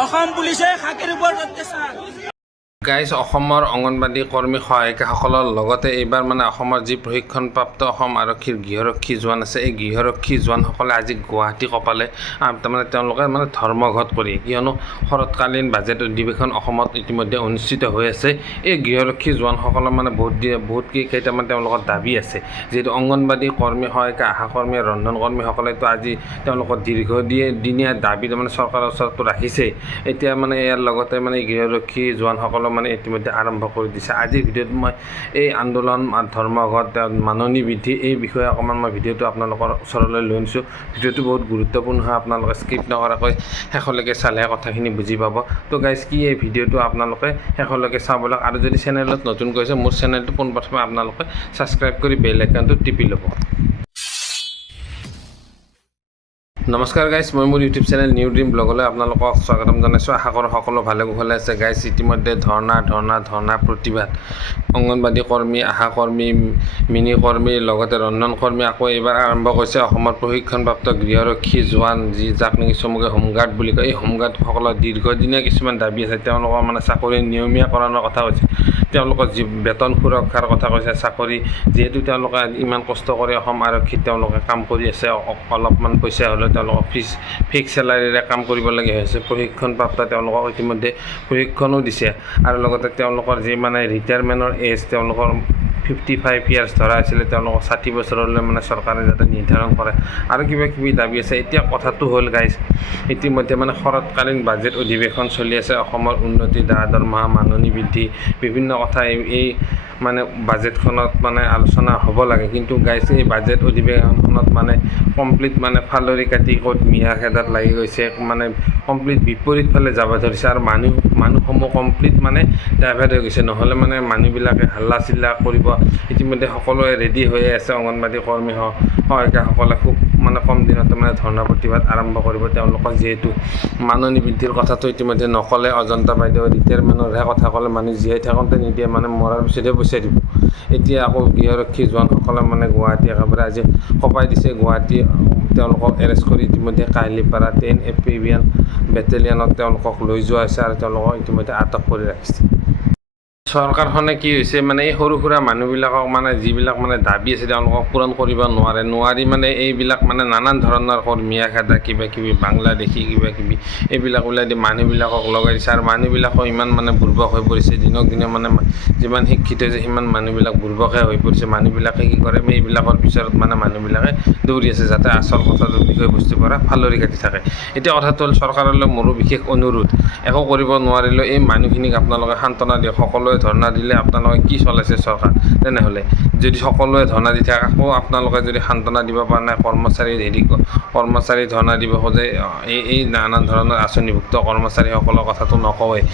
অসম পুলিচে খাকীৰ ওপৰত অত্যাচাৰ। গাইজ অসমৰ অংগনবাদী কৰ্মী সহায়িকাসকলৰ লগতে এইবাৰ মানে অসমৰ যি প্ৰশিক্ষণপ্ৰাপ্ত অসম আৰক্ষীৰ গৃহৰক্ষী জোৱান আছে, এই গৃহৰক্ষী জোৱানসকলে আজি গুৱাহাটী কপালে তাৰমানে তেওঁলোকে মানে ধৰ্মঘট কৰি, কিয়নো শৰৎকালীন বাজেট অধিৱেশন অসমত ইতিমধ্যে অনুষ্ঠিত হৈ আছে। এই গৃহৰক্ষী জোৱানসকলৰ মানে বহুত কেইটামান তেওঁলোকৰ দাবী আছে। যিহেতু অংগনবাদী কৰ্মী সহায়িকা, আশা কৰ্মী, ৰন্ধন কৰ্মীসকলেতো আজি তেওঁলোকৰ দীৰ্ঘদিনীয়া দাবী তাৰমানে চৰকাৰৰ ওচৰতো ৰাখিছে। এতিয়া মানে ইয়াৰ লগতে মানে গৃহৰক্ষী জোৱানসকলৰ মানে ইতিমধ্যে আৰম্ভ কৰি দিছে। আজিৰ ভিডিঅ'ত মই এই আন্দোলন, ধৰ্মঘট, মাননি বৃদ্ধি এই বিষয়ে অকণমান মই ভিডিঅ'টো আপোনালোকৰ ওচৰলৈ লৈ আনিছোঁ। ভিডিঅ'টো বহুত গুৰুত্বপূৰ্ণ হয়, আপোনালোকে স্কিপ নকৰাকৈ শেষলৈকে চালেহে কথাখিনি বুজি পাব। তো গাইজ কি এই ভিডিঅ'টো আপোনালোকে শেষলৈকে চাবলৈ, আৰু যদি চেনেলত নতুন কৈছে মোৰ চেনেলটো পোনপ্ৰথমে আপোনালোকে ছাবস্ক্ৰাইব কৰি বেল আইকনটো টিপি ল'ব। নমস্কাৰ গাইজ, মই মোৰ ইউটিউব চেনেল নিউ ড্ৰিম ব্লগলৈ আপোনালোকক স্বাগতম জনাইছোঁ। আশা কৰোঁ সকলো ভালে কুশলে আছে। গাইজ ইতিমধ্যে ধৰ্ণা প্ৰতিবাদ, অংগনবাদী কৰ্মী, আশা কৰ্মী, মিনি কৰ্মী, লগতে ৰন্ধন কৰ্মী আকৌ এইবাৰ আৰম্ভ কৰিছে অসমৰ প্ৰশিক্ষণপ্ৰাপ্ত গৃহৰক্ষী জোৱান, যাক নেকি চমুকে হোমগাৰ্ড বুলি কয়। এই হোমগাৰ্ডসকলৰ দীৰ্ঘদিনীয়া কিছুমান দাবী আছে। তেওঁলোকৰ মানে চাকৰি নিয়মীয়াকৰণৰ কথা কৈছে, তেওঁলোকৰ বেতন সুৰক্ষাৰ কথা কৈছে, চাকৰি যিহেতু তেওঁলোকে ইমান কষ্ট কৰি অসম আৰক্ষীত তেওঁলোকে কাম কৰি আছে, অলপমান পইচা হ'লেও তেওঁলোকক ফিক্স চেলাৰীৰে কাম কৰিবলগীয়া হৈছে। প্ৰশিক্ষণপ্ৰাপ্ত তেওঁলোকক ইতিমধ্যে প্ৰশিক্ষণো দিছে, আৰু লগতে তেওঁলোকৰ যি মানে ৰিটায়াৰমেণ্টৰ এজ তেওঁলোকৰ 55 ইয়াৰ্ছ ধৰা আছিলে, তেওঁলোকক 60 বছৰলৈ মানে চৰকাৰে যাতে নিৰ্ধাৰণ কৰে, আৰু কিবা কিবি দাবী আছে। এতিয়া কথাটো হ'ল গাইজ, ইতিমধ্যে মানে শৰৎকালীন বাজেট অধিৱেশন চলি আছে। অসমৰ উন্নতি, দৰমহা, মাননি বৃদ্ধি, বিভিন্ন কথা এই মানে বাজেটখনত মানে আলোচনা হ'ব লাগে। কিন্তু গাইজ এই বাজেট অধিৱেশনখনত মানে কমপ্লিট মানে ফালৰি কাটি ক'ত মিঞা খেদাত লাগি গৈছে, মানে কমপ্লিট বিপৰীত ফালে যাব ধৰিছে, আৰু মানুহসমূহ কমপ্লিট মানে ডাইভাৰ্ট হৈ গৈছে। নহ'লে মানে মানুহবিলাকে হাল্লা চিল্লা কৰিব। ইতিমধ্যে সকলোৱে ৰেডি হৈয়ে আছে। অংগনবাদী কৰ্মী সহায়িকাসকলে খুব মানে কম দিনতে মানে ধৰ্ণা প্ৰতিবাদ আৰম্ভ কৰিব। তেওঁলোকৰ যিহেতু মাননি বৃদ্ধিৰ কথাটো ইতিমধ্যে নক'লে, অজন্তা বাইদেউ ৰিটায়াৰমেণ্টৰহে কথা ক'লে, মানুহ জীয়াই থাকোঁতে নিদিয়ে, মানে মৰাৰ পিছতহে পইচা দিব। এতিয়া আকৌ গৃহৰক্ষী জোৱানসকলে মানে গুৱাহাটী একেবাৰে আজি কপাই দিছে। গুৱাহাটী তেওঁলোকক এৰেষ্ট কৰি ইতিমধ্যে কাহিলীপাৰা 10 এম্ফিবিয়ান বেটেলিয়নত তেওঁলোকক লৈ যোৱা হৈছে, আৰু তেওঁলোকক ইতিমধ্যে আটক কৰি ৰাখিছে। চৰকাৰখনে কি হৈছে, মানে এই সৰু সুৰা মানুহবিলাকক মানে যিবিলাক মানে দাবী আছে তেওঁলোকক পূৰণ কৰিব নোৱাৰি মানে এইবিলাক মানে নানান ধৰণৰ মিঞা খেদা, কিবা কিবি বাংলাদেশী কিবা কিবি এইবিলাক ওলাই দি মানুহবিলাকক লগাই দিছে। আৰু মানুহবিলাকক ইমান মানে বুৰ্বক হৈ পৰিছে, দিনক দিনে মানে যিমান শিক্ষিত হৈছে সিমান মানুহবিলাক বুৰ্বকহে হৈ পৰিছে। মানুহবিলাকে কি কৰে, এইবিলাকৰ পিছত মানে মানুহবিলাকে দৌৰি আছে, যাতে আচল কথাটো বিষয়বস্তুৰ পৰা ফালৰি কাটি থাকে। এতিয়া কথাটো হ'ল, চৰকাৰলৈ মোৰো বিশেষ অনুৰোধ, একো কৰিব নোৱাৰিলেও এই মানুহখিনিক আপোনালোকে সান্তনা দিয়ক। সকলোৱে ধৰ্ণা দিলে আপোনালোকে কি চলাইছে চৰকাৰ, তেনেহ'লে যদি সকলোৱে ধৰ্ণা দি থাকে, আকৌ আপোনালোকে যদি সান্তনা দিব পৰা নাই, কৰ্মচাৰী ধৰ্ণা দিব খোজে, এই নানান ধৰণৰ আঁচনিভুক্ত কৰ্মচাৰীসকলৰ কথাটো নকওঁৱেই।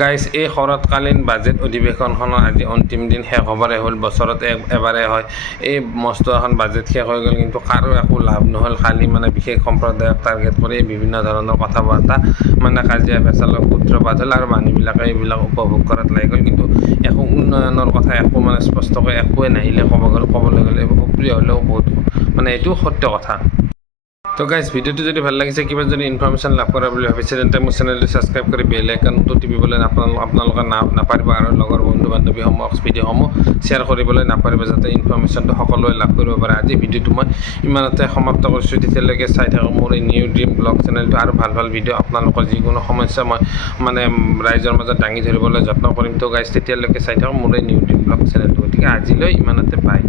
গাইজ এই শৰৎকালীন বাজেট অধিৱেশনখনৰ আজি অন্তিম দিন, শেষ হ'বৰে হ'ল। বছৰত এবাৰে হয় এই মস্ত এখন বাজেট, শেষ হৈ গ'ল, কিন্তু কাৰো একো লাভ নহ'ল। খালি মানে বিশেষ সম্প্ৰদায়ক টাৰ্গেট কৰি বিভিন্ন ধৰণৰ কথা বাৰ্তা মানে কাজিয়া পেচালৰ সূত্ৰপাত হ'ল, আৰু মানুহবিলাকে এইবিলাক উপভোগ কৰাত লাগি গ'ল। কিন্তু একো উন্নয়নৰ কথা একো মানে স্পষ্টকৈ একোৱে নাহিলে। ক'বলৈ গ'লে অপ্ৰিয় হ'লেও বহুত মানে এইটো সত্য কথা। তো গাইজ ভিডিঅ'টো যদি ভাল লাগিছে, কিবা যদি ইনফৰমেশ্যন লাভ কৰা বুলি ভাবিছে, তেন্তে মোৰ চেনেলটো ছাবস্ক্ৰাইব কৰি বেল আইকনটো টিপিবলৈ আপোনালোকে নাপাৰিব, আৰু লগৰ বন্ধু বান্ধৱীসমূহক ভিডিঅ'সমূহ শ্বেয়াৰ কৰিবলৈ নাপাৰিব, যাতে ইনফৰমেশ্যনটো সকলোৱে লাভ কৰিব পাৰে। আজি ভিডিঅ'টো মই ইমানতে সমাপ্ত কৰিছোঁ। তেতিয়ালৈকে চাই থাকক মোৰ এই নিউ ড্ৰিম ব্লগ চেনেলটো, আৰু ভাল ভাল ভিডিঅ' আপোনালোকৰ যিকোনো সমস্যা মই মানে ৰাইজৰ মাজত দাঙি ধৰিবলৈ যত্ন কৰিম। তো গাইজ তেতিয়ালৈকে চাই থাকক মোৰ এই নিউ ড্ৰিম ব্লগ চেনেলটো। গতিকে আজিলৈ ইমানতে পায়।